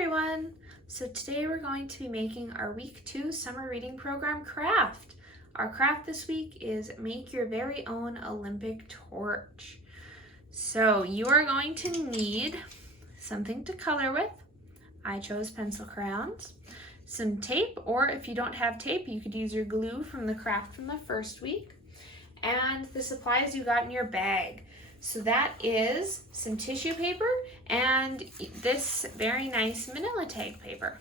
everyone! So today we're going to be making our week 2 summer reading program craft. Our craft this week is make your very own Olympic torch. So you are going to need something to color with. I chose pencil crayons, some tape, or if you don't have tape, you could use your glue from the craft from the first week, and the supplies you got in your bag. So that is some tissue paper and this very nice manila tag paper.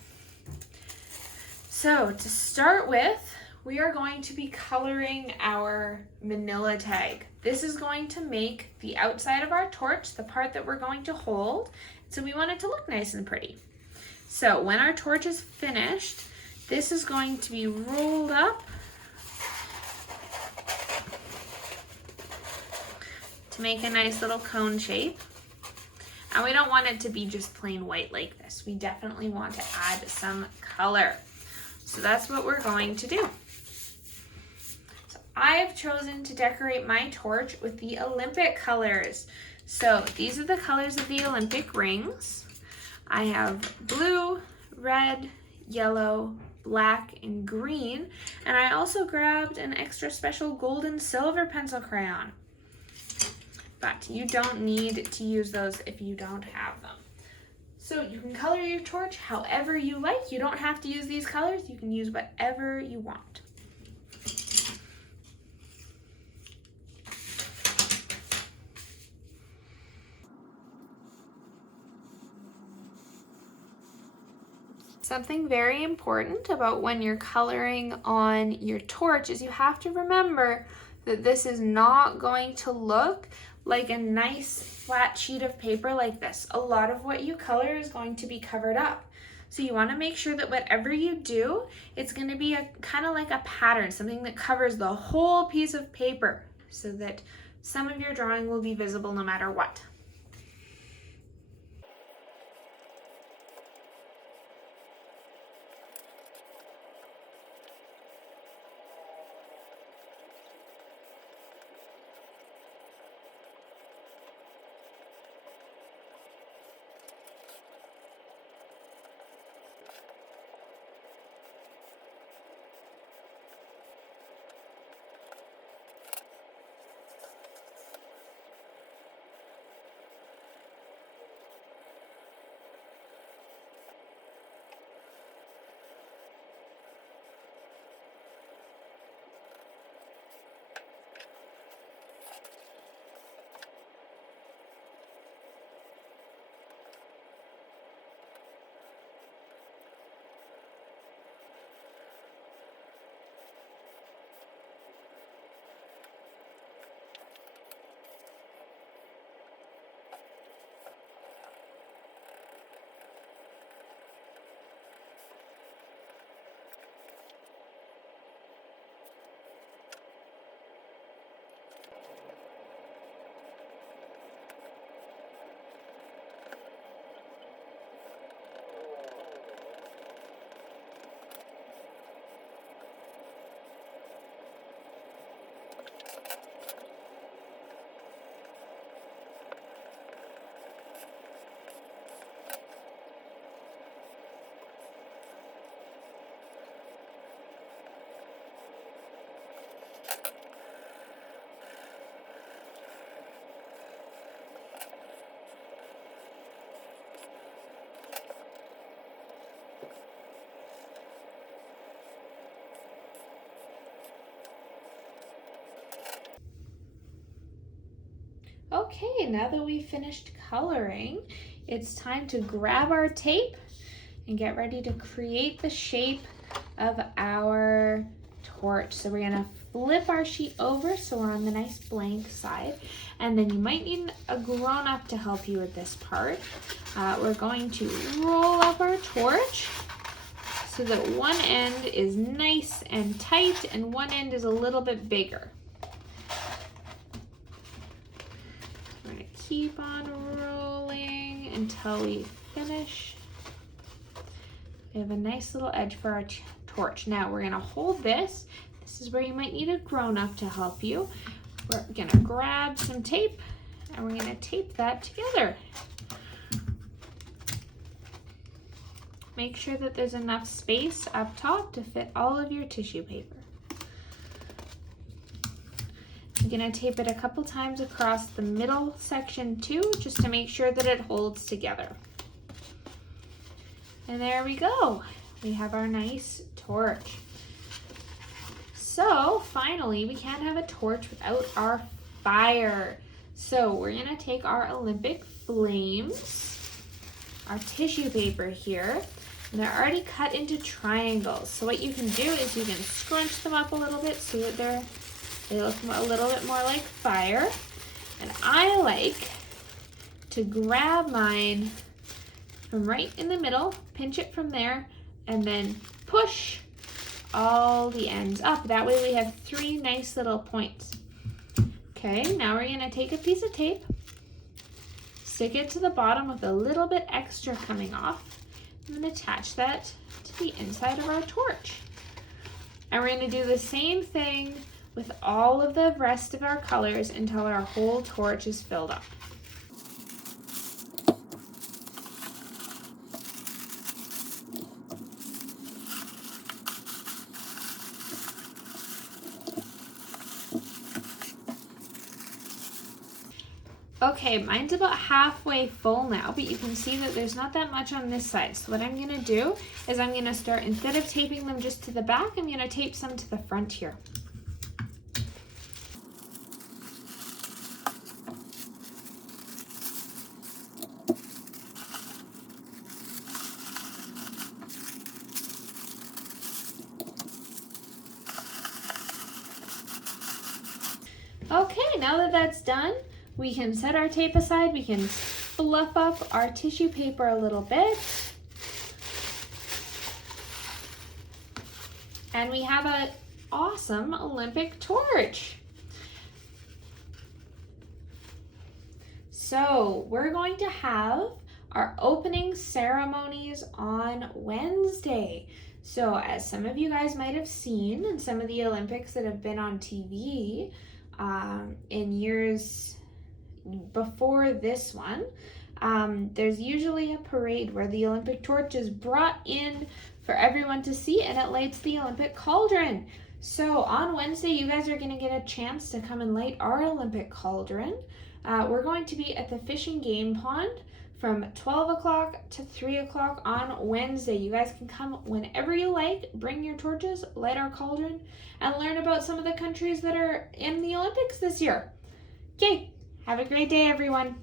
So to start with, we are going to be coloring our manila tag. This is going to make the outside of our torch, the part that we're going to hold, so we want it to look nice and pretty. So when our torch is finished, this is going to be rolled up to make a nice little cone shape. And we don't want it to be just plain white like this. We definitely want to add some color. So that's what we're going to do. So I've chosen to decorate my torch with the Olympic colors. So these are the colors of the Olympic rings. I have blue, red, yellow, black, and green. And I also grabbed an extra special gold and silver pencil crayon. But you don't need to use those if you don't have them. So you can color your torch however you like. You don't have to use these colors. You can use whatever you want. Something very important about when you're coloring on your torch is you have to remember that this is not going to look like a nice flat sheet of paper like this. A lot of what you color is going to be covered up. So you want to make sure that whatever you do, it's going to be a kind of like a pattern, something that covers the whole piece of paper so that some of your drawing will be visible no matter what. Okay, now that we've finished coloring, it's time to grab our tape and get ready to create the shape of our torch. So we're gonna flip our sheet over so we're on the nice blank side, and then you might need a grown-up to help you with this part. We're going to roll up our torch so that one end is nice and tight and one end is a little bit bigger. Keep on rolling until we finish. We have a nice little edge for our torch. Now we're gonna hold this. This is where you might need a grown-up to help you. We're gonna grab some tape and we're gonna tape that together. make sure that there's enough space up top to fit all of your tissue paper. I'm gonna tape it a couple times across the middle section too, just to make sure that it holds together. And there we go. We have our nice torch. So finally, we can't have a torch without our fire. So we're gonna take our Olympic flames, our tissue paper here, and they're already cut into triangles. So what you can do is you can scrunch them up a little bit so that they look a little bit more like fire. And I like to grab mine from right in the middle, pinch it from there, and then push all the ends up. That way we have 3 nice little points. Okay, now we're gonna take a piece of tape, stick it to the bottom with a little bit extra coming off, and then attach that to the inside of our torch. And we're gonna do the same thing with all of the rest of our colors until our whole torch is filled up. Okay, mine's about halfway full now, but you can see that there's not that much on this side. So what I'm gonna do is I'm gonna start, instead of taping them just to the back, I'm gonna tape some to the front here. Okay, now that that's done, we can set our tape aside, we can fluff up our tissue paper a little bit. And we have an awesome Olympic torch. So we're going to have our opening ceremonies on Wednesday. So as some of you guys might have seen in some of the Olympics that have been on TV in years before this one, there's usually a parade where the Olympic torch is brought in for everyone to see, and it lights the Olympic cauldron. So on Wednesday, you guys are going to get a chance to come and light our Olympic cauldron. We're going to be at the Fish and Game Pond from 12 o'clock to 3 o'clock on Wednesday. You guys can come whenever you like, bring your torches, light our cauldron, and learn about some of the countries that are in the Olympics this year. Okay. Have a great day, everyone.